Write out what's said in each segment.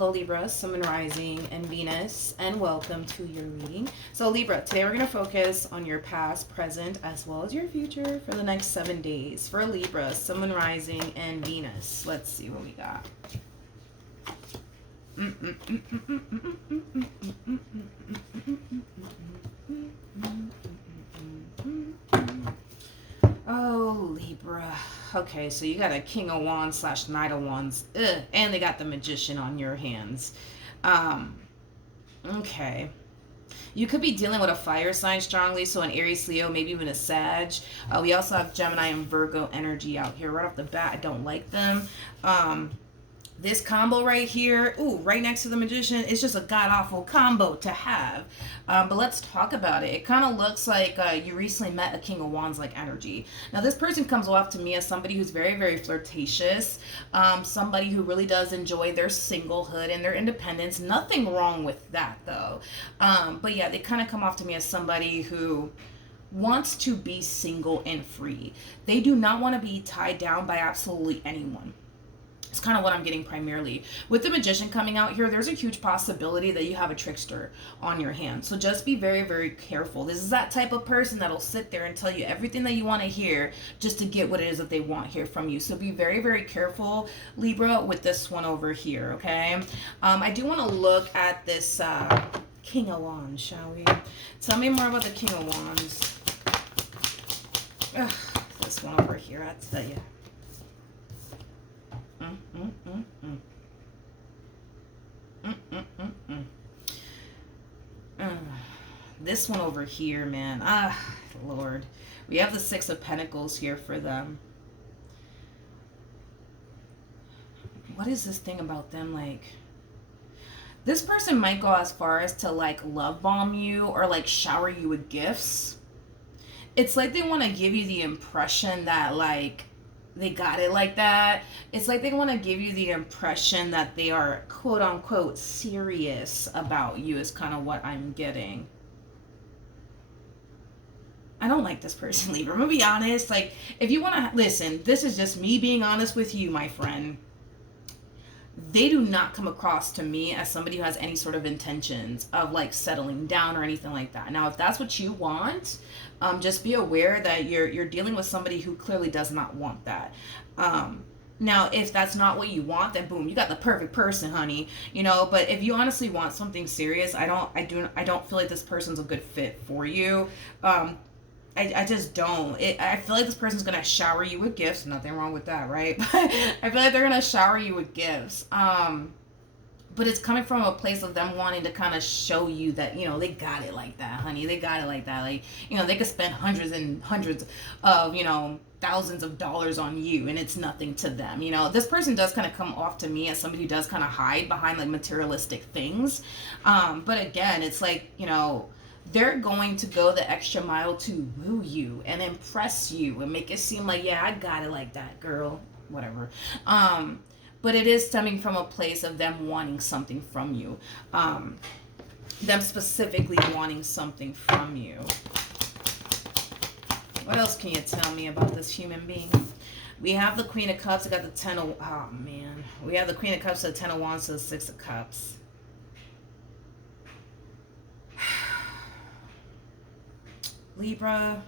Hello Libra, Sun, Moon, Rising, and Venus, and welcome to your reading. So Libra, today we're going to focus on your past, present, as well as your future for the next 7 days. For Libra, Sun, Moon, Rising, and Venus. Let's see what we got. Oh, Libra. Okay, so you got a King of Wands slash Knight of Wands. Ugh, and they got the Magician on your hands. Okay. You could be dealing with a fire sign strongly, so an Aries, Leo, maybe even a Sag. We also have Gemini and Virgo energy out here. Right off the bat, I don't like them. This combo right here, ooh, right next to the Magician, is just a god-awful combo to have. But let's talk about it. It kind of looks like you recently met a King of Wands-like energy. Now, this person comes off to me as somebody who's very, very flirtatious, somebody who really does enjoy their singlehood and their independence. Nothing wrong with that, though. But yeah, they kind of come off to me as somebody who wants to be single and free. They do not want to be tied down by absolutely anyone. It's kind of what I'm getting primarily. With the Magician coming out here, there's a huge possibility that you have a trickster on your hands. So just be very, very careful. This is that type of person that'll sit there and tell you everything that you want to hear just to get what it is that they want here from you. So be very, very careful, Libra, with this one over here, okay? I do want to look at this King of Wands, shall we? Tell me more about the King of Wands. Ugh, this one over here, I tell you. This one over here, man. Lord. We have the Six of Pentacles here for them. What is this thing about them? Like, this person might go as far as to, like, love bomb you or, like, shower you with gifts. It's like they want to give you the impression that, like, they got it like that. It's like they want to give you the impression that they are quote unquote serious about you is kind of what I'm getting. I don't like this person, Libra. I'm gonna be honest. Like, if you want to listen, this is just me being honest with you, my friend. They do not come across to me as somebody who has any sort of intentions of, like, settling down or anything like that. Now, if that's what you want, just be aware that you're dealing with somebody who clearly does not want that. Now, if that's not what you want, then boom, you got the perfect person, honey. You know, but if you honestly want something serious, I don't feel like this person's a good fit for you. I just don't. I feel like this person's going to shower you with gifts. Nothing wrong with that, right? But I feel like they're going to shower you with gifts. But it's coming from a place of them wanting to kind of show you that, you know, they got it like that, honey. They got it like that. Like, you know, they could spend hundreds and hundreds of, you know, thousands of dollars on you and it's nothing to them. You know, this person does kind of come off to me as somebody who does kind of hide behind, like, materialistic things. But again, it's like, you know, they're going to go the extra mile to woo you and impress you and make it seem like, yeah, I got it like that, girl, whatever. But it is stemming from a place of them wanting something from you. Them specifically wanting something from you. What else can you tell me about this human being? We have the Queen of Cups. I got the 10 of... Oh, man. We have the Queen of Cups, the 10 of Wands, to the 6 of Cups. Libra.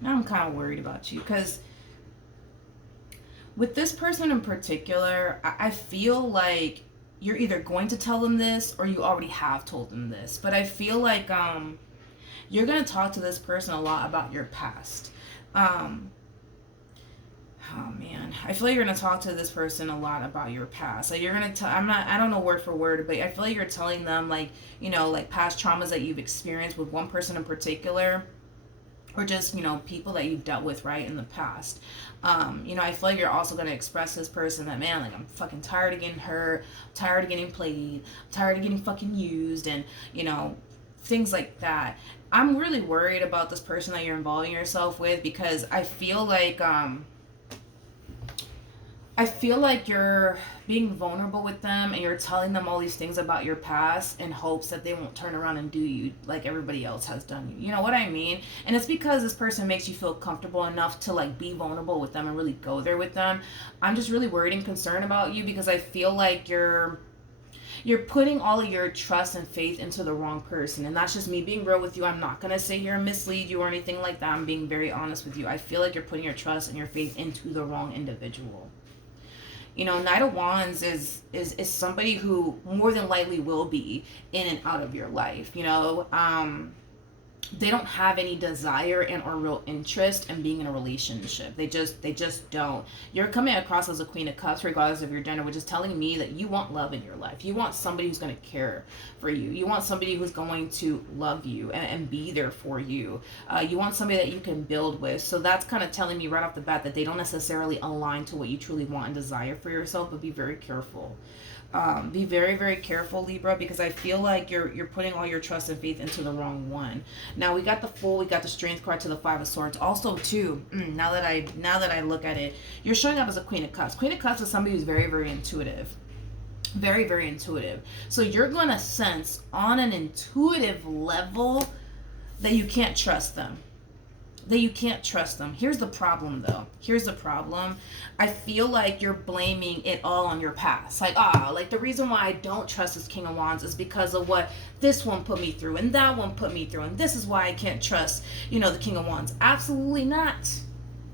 Now I'm kind of worried about you because with this person in particular, I feel like you're either going to tell them this or you already have told them this. But I feel like you're going to talk to this person a lot about your past. Oh man, I feel like you're gonna talk to this person a lot about your past. Like, you're gonna tell. I don't know word for word, but I feel like you're telling them, like, you know, like, past traumas that you've experienced with one person in particular, or just, you know, people that you've dealt with, right, in the past. You know, I feel like you're also gonna express to this person that, man, like, I'm fucking tired of getting hurt, tired of getting played, tired of getting fucking used, and, you know, things like that. I'm really worried about this person that you're involving yourself with because I feel like I feel like you're being vulnerable with them and you're telling them all these things about your past in hopes that they won't turn around and do you like everybody else has done you. You know what I mean? And it's because this person makes you feel comfortable enough to like be vulnerable with them and really go there with them. I'm just really worried and concerned about you because I feel like you're putting all of your trust and faith into the wrong person. And that's just me being real with you. I'm not going to sit here and mislead you or anything like that. I'm being very honest with you. I feel like you're putting your trust and your faith into the wrong individual. You know, Knight of Wands is somebody who more than likely will be in and out of your life. You know, they don't have any desire and or real interest in being in a relationship. They just don't. You're coming across as a Queen of Cups regardless of your gender, which is telling me that you want love in your life. You want somebody who's going to care for you. You want somebody who's going to love you and be there for you. You want somebody that you can build with. So that's kind of telling me right off the bat that they don't necessarily align to what you truly want and desire for yourself, but be very careful. Be very, very careful, Libra, because I feel like you're putting all your trust and faith into the wrong one. Now we got the Fool, we got the Strength card to the Five of Swords. Also, too, now that I look at it, you're showing up as a Queen of Cups. Queen of Cups is somebody who's very, very intuitive. Very, very intuitive. So you're gonna sense on an intuitive level that you can't trust them. Here's the problem, though. Here's the problem. I feel like you're blaming it all on your past. Like the reason why I don't trust this King of Wands is because of what this one put me through and that one put me through, and this is why I can't trust, the King of Wands. Absolutely not.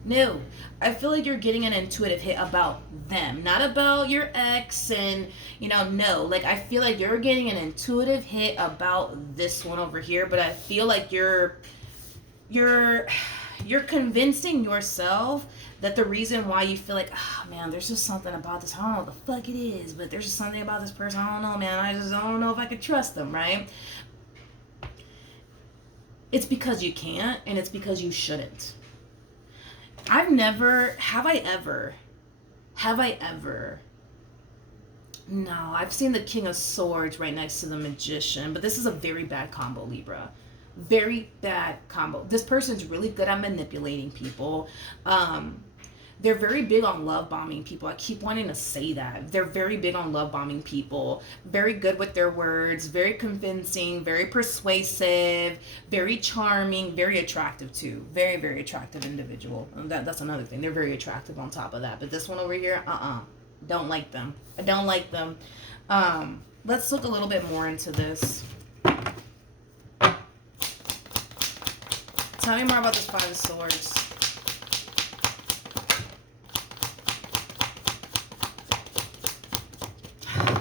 No. I feel like you're getting an intuitive hit about them, not about your ex, and no. Like I feel like you're getting an intuitive hit about this one over here, but I feel like you're convincing yourself that the reason why you feel like, oh man, there's just something about this, I don't know what the fuck it is, but there's just something about this person, I don't know, man, I just don't know if I could trust them, right? It's because you can't, and it's because you shouldn't. Have I ever, no, I've seen the King of Swords right next to the Magician, but this is a very bad combo, Libra. Very bad combo. This person's really good at manipulating people. They're very big on love bombing people. I keep wanting to say that. They're very big on love bombing people. Very good with their words. Very convincing. Very persuasive. Very charming. Very attractive too. Very, very attractive individual. That's another thing. They're very attractive on top of that. But this one over here, don't like them. I don't like them. Let's look a little bit more into this. Tell me more about this Five of Swords.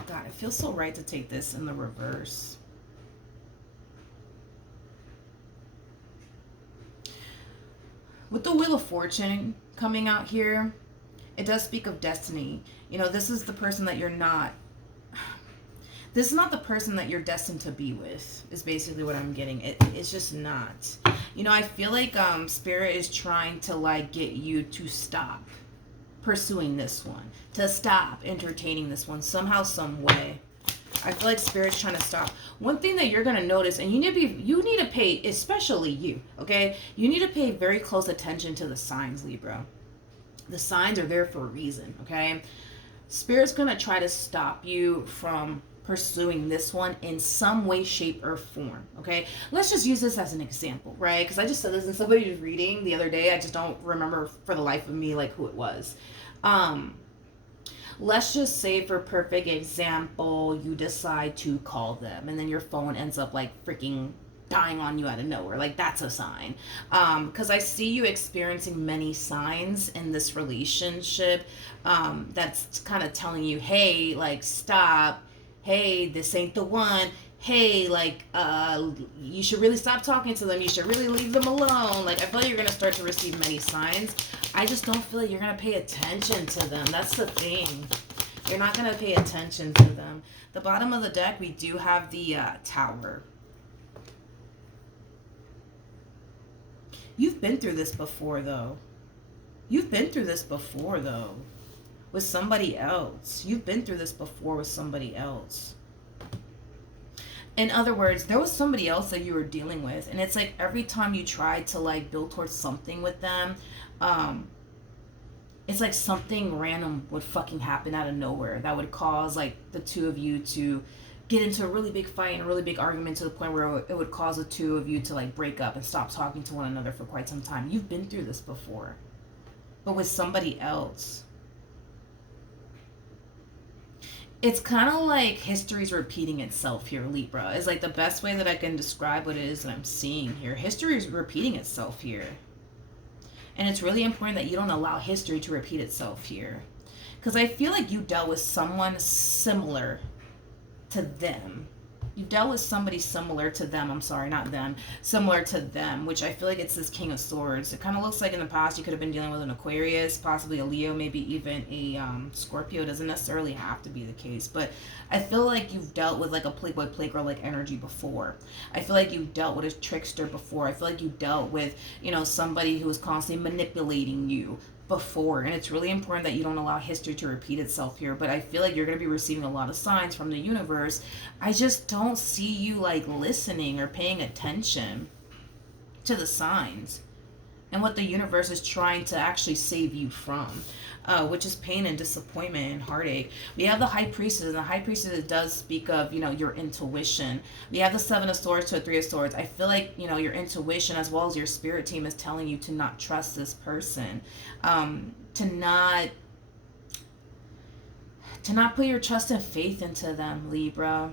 God, it feels so right to take this in the reverse. With the Wheel of Fortune coming out here, it does speak of destiny. This is the person that you're not. This is not the person that you're destined to be with, is basically what I'm getting. It's just not. I feel like Spirit is trying to get you to stop pursuing this one, to stop entertaining this one somehow, some way. I feel like Spirit's trying to stop. One thing that you're going to notice, and you need to pay, especially you, okay? You need to pay very close attention to the signs, Libra. The signs are there for a reason, okay? Spirit's going to try to stop you from pursuing this one in some way, shape, or form, okay? Let's just use this as an example, right? Because I just said this in somebody's reading the other day. I just don't remember for the life of me who it was. Let's just say, for perfect example, you decide to call them and then your phone ends up freaking dying on you out of nowhere. That's a sign. Because I see you experiencing many signs in this relationship that's kind of telling you, hey, stop. Hey, this ain't the one. Hey, you should really stop talking to them. You should really leave them alone. I feel like you're going to start to receive many signs. I just don't feel like you're going to pay attention to them. That's the thing. You're not going to pay attention to them. The bottom of the deck, we do have the Tower. You've been through this before, though. With somebody else. You've been through this before with somebody else. In other words, there was somebody else that you were dealing with, and it's every time you tried to build towards something with them, it's like something random would fucking happen out of nowhere that would cause like the two of you to get into a really big fight and a really big argument to the point where it would cause the two of you to like break up and stop talking to one another for quite some time. You've been through this before, but with somebody else. It's kind of like history's repeating itself here, Libra. Is like the best way that I can describe what it is that I'm seeing here. History is repeating itself here. And it's really important that you don't allow history to repeat itself here. Because I feel like you dealt with someone similar to them. You dealt with somebody similar to them. I'm sorry, not them. Similar to them, which I feel like it's this King of Swords. It kind of looks like in the past you could have been dealing with an Aquarius, possibly a Leo, maybe even a Scorpio. It doesn't necessarily have to be the case. But I feel like you've dealt with like a Playboy Playgirl like energy before. I feel like you've dealt with a trickster before. I feel like you dealt with, you know, somebody who was constantly manipulating you before, and it's really important that you don't allow history to repeat itself here. But I feel like you're going to be receiving a lot of signs from the universe. I just don't see you like listening or paying attention to the signs and what the universe is trying to actually save you from, which is pain and disappointment and heartache. We have the High Priestess, and the High Priestess does speak of, you know, your intuition. We have the Seven of Swords to a Three of Swords. I feel like, you know, your intuition as well as your spirit team is telling you to not trust this person, to not put your trust and faith into them, Libra.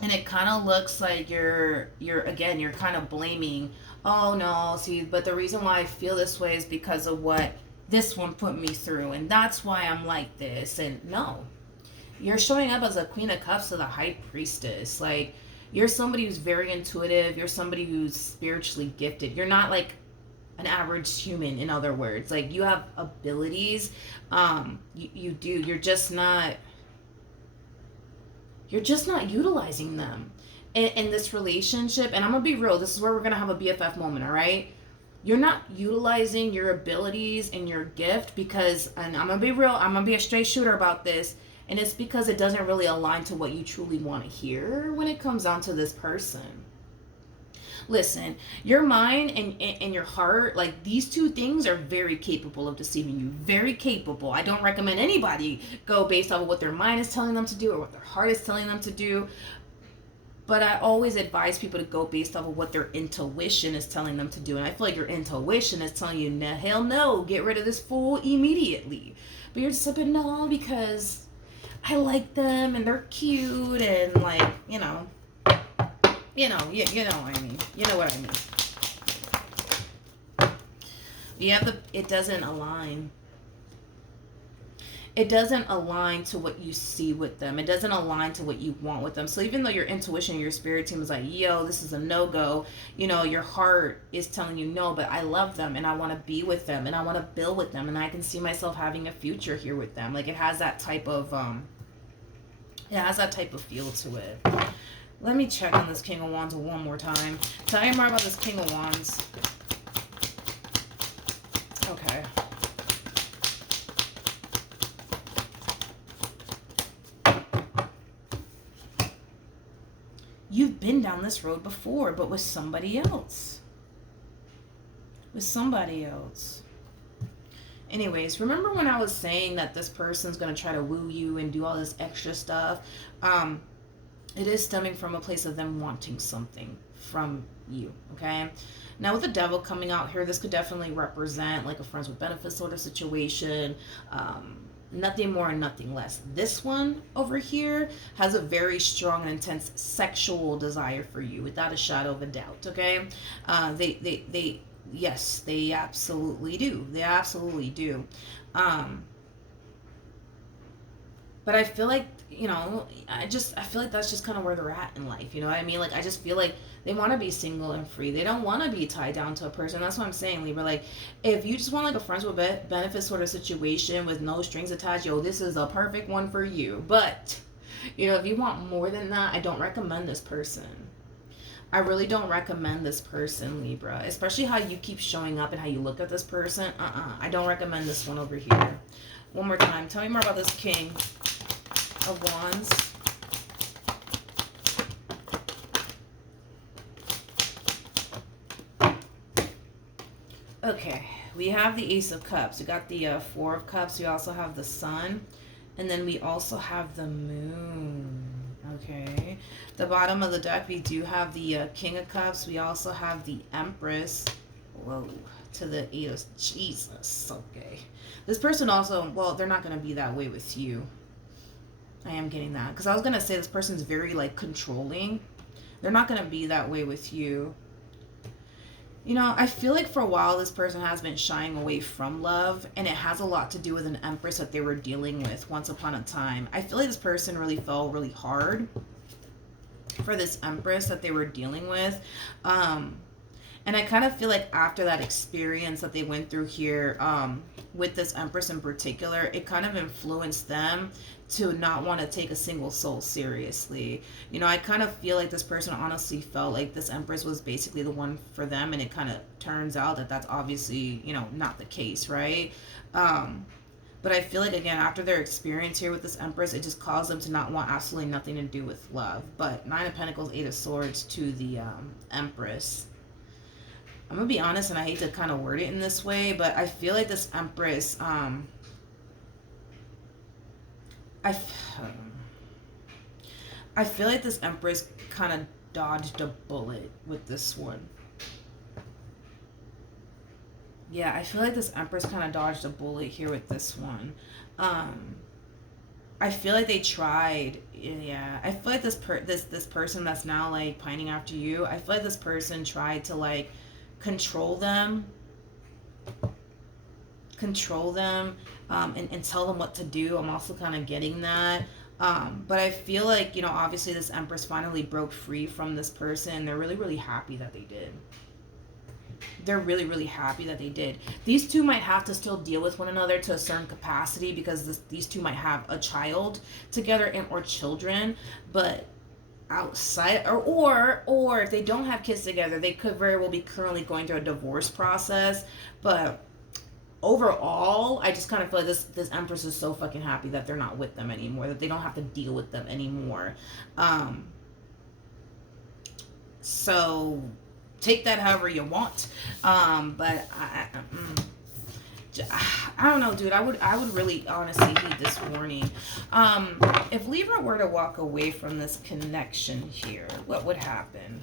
And it kind of looks like you're kind of blaming, oh no, see, but the reason why I feel this way is because of what this one put me through, and that's why I'm like this. And no, you're showing up as a Queen of Cups to the High Priestess. Like, you're somebody who's very intuitive. You're somebody who's spiritually gifted. You're not like an average human, in other words. Like, you have abilities. You do. You're just not utilizing them in this relationship. And I'm gonna be real, this is where we're gonna have a BFF moment, all right? You're not utilizing your abilities and your gift because, and I'm gonna be real, I'm gonna be a straight shooter about this, and it's because it doesn't really align to what you truly want to hear when it comes down to this person. Listen, your mind and your heart, like, these two things are very capable of deceiving you. Very capable. I don't recommend anybody go based off of what their mind is telling them to do or what their heart is telling them to do. But I always advise people to go based off of what their intuition is telling them to do. And I feel like your intuition is telling you, nah, hell no, get rid of this fool immediately. But you're just like, no, because I like them and they're cute and, like, you know what I mean. You know what I mean. It doesn't align. It doesn't align to what you see with them. It doesn't align to what you want with them. So even though your intuition, your spirit team is like, yo, this is a no-go, you know, your heart is telling you no, but I love them and I want to be with them and I want to build with them and I can see myself having a future here with them. Like, it has that type of feel to it. Let me check on this King of Wands one more time. Tell me more about this King of Wands. Okay. You've been down this road before, but with somebody else. With somebody else. Anyways, remember when I was saying that this person's going to try to woo you and do all this extra stuff? It is stemming from a place of them wanting something from you, okay? Now, with the Devil coming out here, this could definitely represent like a friends with benefits sort of situation. Nothing more and nothing less. This one over here has a very strong and intense sexual desire for you, without a shadow of a doubt, okay? Yes, they absolutely do. They absolutely do. But I feel like, you know, I feel like that's just kind of where they're at in life. You know what I mean? Like, I just feel like they want to be single and free. They don't want to be tied down to a person. That's what I'm saying, Libra. Like, if you just want like a friends with benefits sort of situation with no strings attached, yo, this is a perfect one for you. But, you know, if you want more than that, I don't recommend this person. I really don't recommend this person, Libra. Especially how you keep showing up and how you look at this person. I don't recommend this one over here. One more time. Tell me more about this King of Wands. Okay, We have the Ace of Cups. We got the Four of Cups. We also have the Sun. And then we also have the Moon. Okay. The bottom of the deck, we do have the King of Cups. We also have the Empress. Whoa. To the Eight of... Jesus. Okay. This person also... Well, they're not going to be that way with you. I am getting that. Because I was going to say this person's very, like, controlling. They're not going to be that way with you. You know, I feel like for a while this person has been shying away from love, and it has a lot to do with an Empress that they were dealing with once upon a time. I feel like this person really fell really hard for this Empress that they were dealing with. And I kind of feel like after that experience that they went through here with this Empress in particular, it kind of influenced them to not want to take a single soul seriously. You know, I kind of feel like this person honestly felt like this Empress was basically the one for them, and it kind of turns out that that's obviously, you know, not the case, right? But I feel like, again, after their experience here with this Empress, it just caused them to not want absolutely nothing to do with love. But Nine of Pentacles, Eight of Swords to the Empress. I'm going to be honest, and I hate to kind of word it in this way, but I feel like this Empress, I feel like this Empress kind of dodged a bullet with this one. Yeah, I feel like this Empress kind of dodged a bullet here with this one. I feel like they tried. Yeah, I feel like this person that's now like pining after you, I feel like this person tried to like control them and tell them what to do. I'm also kind of getting that. But I feel like, you know, obviously this Empress finally broke free from this person. They're really, really happy that they did. They're really, really happy that they did. These two might have to still deal with one another to a certain capacity, because these two might have a child together and or children, but outside or if they don't have kids together, they could very well be currently going through a divorce process. But overall, I just kind of feel like this Empress is so fucking happy that they're not with them anymore, that they don't have to deal with them anymore. So take that however you want. But I don't know, dude. I would really honestly heed this warning. If Libra were to walk away from this connection here, what would happen?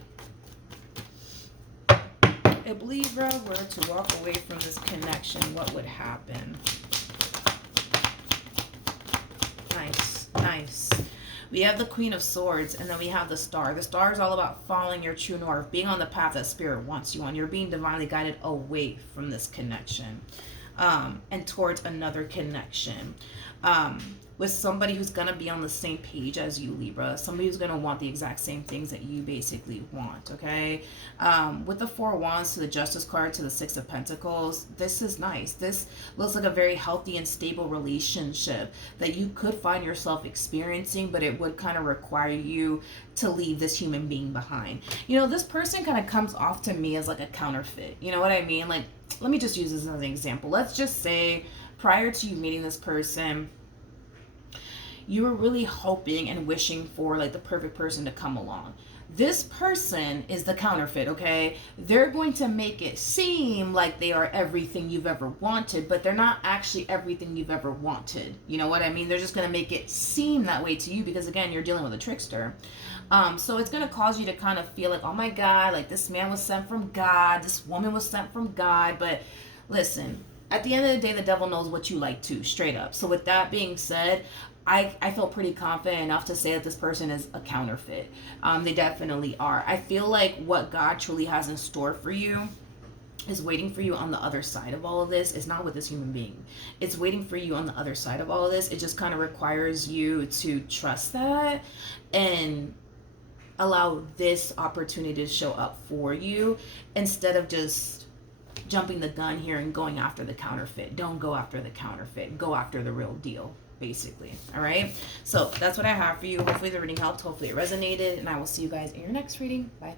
If Libra were to walk away from this connection, what would happen? Nice, nice. We have the Queen of Swords, and then we have the Star. The Star is all about following your true north, being on the path that Spirit wants you on. You're being divinely guided away from this connection. And towards another connection with somebody who's going to be on the same page as you, Libra. Somebody who's going to want the exact same things that you basically want, okay? With the Four of Wands to the Justice card to the Six of Pentacles, this is nice. This looks like a very healthy and stable relationship that you could find yourself experiencing, but it would kind of require you to leave this human being behind. You know, this person kind of comes off to me as like a counterfeit. You know what I mean? Like, let me just use this as an example. Let's just say prior to you meeting this person, you were really hoping and wishing for like the perfect person to come along. This person is the counterfeit, okay? They're going to make it seem like they are everything you've ever wanted, but they're not actually everything you've ever wanted. You know what I mean? They're just going to make it seem that way to you because, again, you're dealing with a trickster. So it's going to cause you to kind of feel like, oh my God, like this man was sent from God, this woman was sent from God. But listen, at the end of the day, the devil knows what you like too, straight up. So with that being said, I feel pretty confident enough to say that this person is a counterfeit. They definitely are. I feel like what God truly has in store for you is waiting for you on the other side of all of this. It's not with this human being. It's waiting for you on the other side of all of this. It just kind of requires you to trust that and allow this opportunity to show up for you instead of just jumping the gun here and going after the counterfeit. Don't go after the counterfeit. Go after the real deal, basically. All right? So that's what I have for you. Hopefully the reading helped. Hopefully it resonated. And I will see you guys in your next reading. Bye.